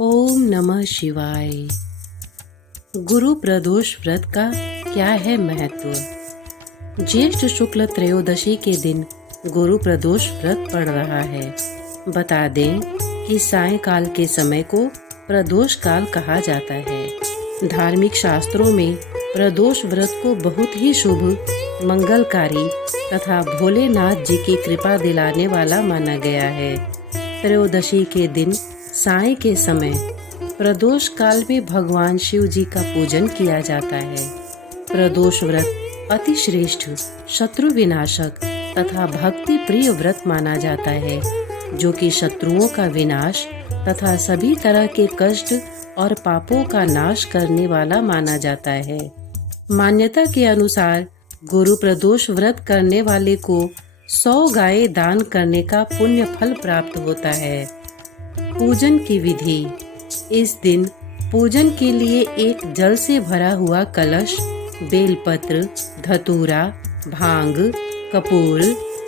ओम नमः शिवाय। गुरु प्रदोष व्रत का क्या है महत्व? ज्येष्ठ शुक्ल त्रयोदशी के दिन गुरु प्रदोष व्रत पड़ रहा है। बता दें कि सायंकाल के समय को प्रदोष काल कहा जाता है। धार्मिक शास्त्रों में प्रदोष व्रत को बहुत ही शुभ, मंगलकारी तथा भोलेनाथ जी की कृपा दिलाने वाला माना गया है। त्रयोदशी के दिन साय के समय प्रदोष काल में भगवान शिव जी का पूजन किया जाता है। प्रदोष व्रत अति श्रेष्ठ, शत्रु विनाशक तथा भक्ति प्रिय व्रत माना जाता है, जो कि शत्रुओं का विनाश तथा सभी तरह के कष्ट और पापों का नाश करने वाला माना जाता है। मान्यता के अनुसार गुरु प्रदोष व्रत करने वाले को 100 गायें दान करने का पुण्य फल प्राप्त होता है। पूजन की विधि। इस दिन पूजन के लिए एक जल से भरा हुआ कलश, बेलपत्र, धतूरा, भांग, कपूर,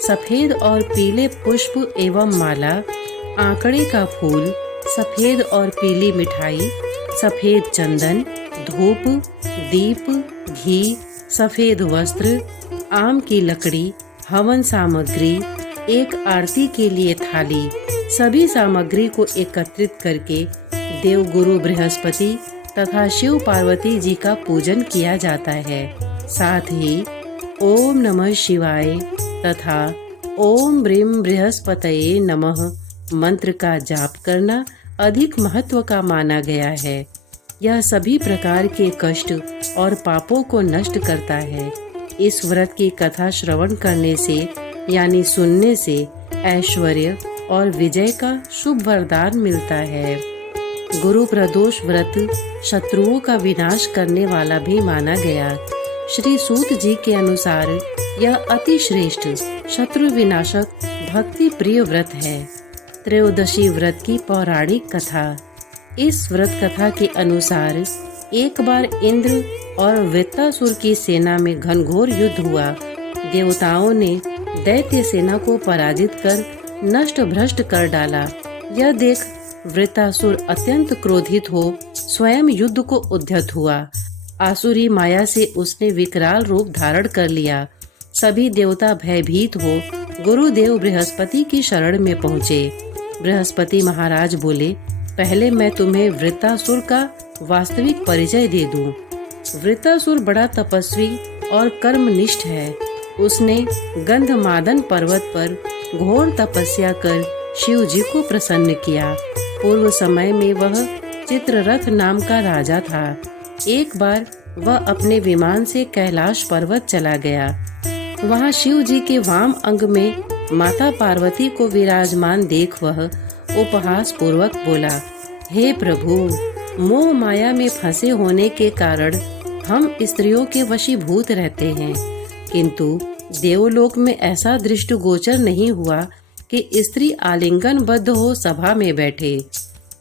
सफेद और पीले पुष्प एवं माला, आंकड़े का फूल, सफेद और पीली मिठाई, सफेद चंदन, धूप, दीप, घी, सफेद वस्त्र, आम की लकड़ी, हवन सामग्री, एक आरती के लिए थाली, सभी सामग्री को एकत्रित करके देव गुरु बृहस्पति तथा शिव पार्वती जी का पूजन किया जाता है। साथ ही ओम नमः शिवाय तथा ओम ब्रीम बृहस्पतये नमः मंत्र का जाप करना अधिक महत्व का माना गया है। यह सभी प्रकार के कष्ट और पापों को नष्ट करता है। इस व्रत की कथा श्रवण करने से यानी सुनने से ऐश्वर्य और विजय का शुभ वरदान मिलता है। गुरु प्रदोष व्रत शत्रुओं का विनाश करने वाला भी माना गया। श्री सूत जी के अनुसार यह अति श्रेष्ठ, शत्रु विनाशक, भक्ति प्रिय व्रत है। त्रयोदशी व्रत की पौराणिक कथा। इस व्रत कथा के अनुसार एक बार इंद्र और वृत्तासुर की सेना में घनघोर युद्ध हुआ। देवताओं ने दैत्य सेना को पराजित कर नष्ट भ्रष्ट कर डाला। यह देख वृत्तासुर अत्यंत क्रोधित हो स्वयं युद्ध को उद्यत हुआ। आसुरी माया से उसने विकराल रूप धारण कर लिया। सभी देवता भयभीत हो गुरुदेव बृहस्पति की शरण में पहुँचे। बृहस्पति महाराज बोले, पहले मैं तुम्हें वृत्तासुर का वास्तविक परिचय दे दूं। वृत्तासुर बड़ा तपस्वी और कर्मनिष्ठ है। उसने गंधमादन पर्वत पर घोर तपस्या कर शिव जी को प्रसन्न किया। पूर्व समय में वह चित्ररथ नाम का राजा था। एक बार वह अपने विमान से कैलाश पर्वत चला गया। वहां शिव जी के वाम अंग में माता पार्वती को विराजमान देख वह उपहास पूर्वक बोला, हे प्रभु, मोह माया में फंसे होने के कारण हम स्त्रियों के वशीभूत रहते हैं, किंतु देवलोक में ऐसा दृष्टिगोचर नहीं हुआ कि स्त्री आलिंगनबद्ध हो सभा में बैठे।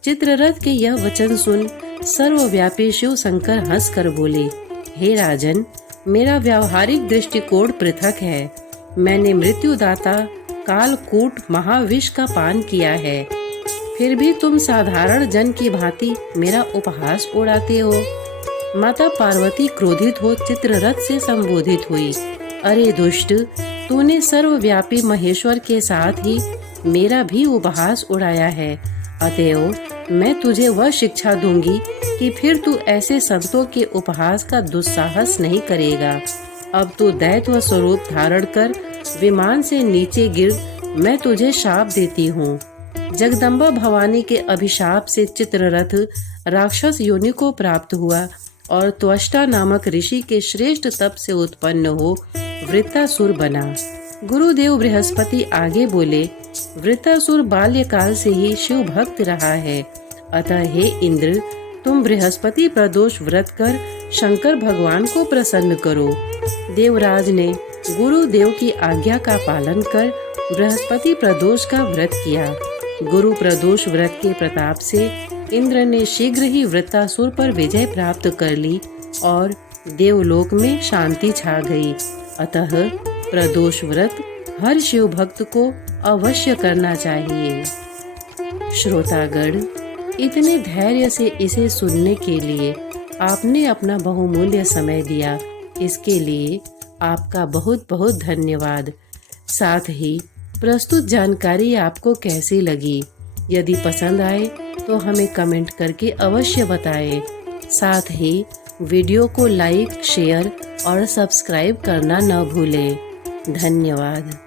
चित्ररथ के यह वचन सुन सर्वव्यापी शिव शंकर हंसकर बोले, हे राजन, मेरा व्यावहारिक दृष्टिकोण पृथक है। मैंने मृत्युदाता कालकूट महाविष का पान किया है, फिर भी तुम साधारण जन की भांति मेरा उपहास उड़ाते हो। माता पार्वती क्रोधित हो चित्ररथ से संबोधित हुई, अरे दुष्ट, तूने सर्वव्यापी महेश्वर के साथ ही मेरा भी उपहास उड़ाया है। अतएव मैं तुझे वह शिक्षा दूंगी कि फिर तू ऐसे संतों के उपहास का दुस्साहस नहीं करेगा। अब तू दैत्य स्वरूप धारण कर विमान से नीचे गिर, मैं तुझे शाप देती हूँ। जगदम्बा भवानी के अभिशाप से चित्ररथ राक्षस योनि को प्राप्त हुआ और त्वष्टा नामक ऋषि के श्रेष्ठ तप से उत्पन्न हो वृत्तासुर बना। गुरुदेव बृहस्पति आगे बोले, वृत्तासुर बाल्यकाल से ही शिव भक्त रहा है। अतः हे इंद्र, तुम बृहस्पति प्रदोष व्रत कर शंकर भगवान को प्रसन्न करो। देवराज ने गुरुदेव की आज्ञा का पालन कर बृहस्पति प्रदोष का व्रत किया। गुरु प्रदोष व्रत के प्रताप से इंद्र ने शीघ्र ही वृत्तासुर पर विजय प्राप्त कर ली और देवलोक में शांति छा गई। अतः प्रदोष व्रत हर शिव भक्त को अवश्य करना चाहिए। श्रोतागण, इतने धैर्य से इसे सुनने के लिए आपने अपना बहुमूल्य समय दिया, इसके लिए आपका बहुत बहुत धन्यवाद। साथ ही प्रस्तुत जानकारी आपको कैसी लगी? यदि पसंद आए तो हमें कमेंट करके अवश्य बताएं। साथ ही वीडियो को लाइक, शेयर और सब्सक्राइब करना न भूलें। धन्यवाद।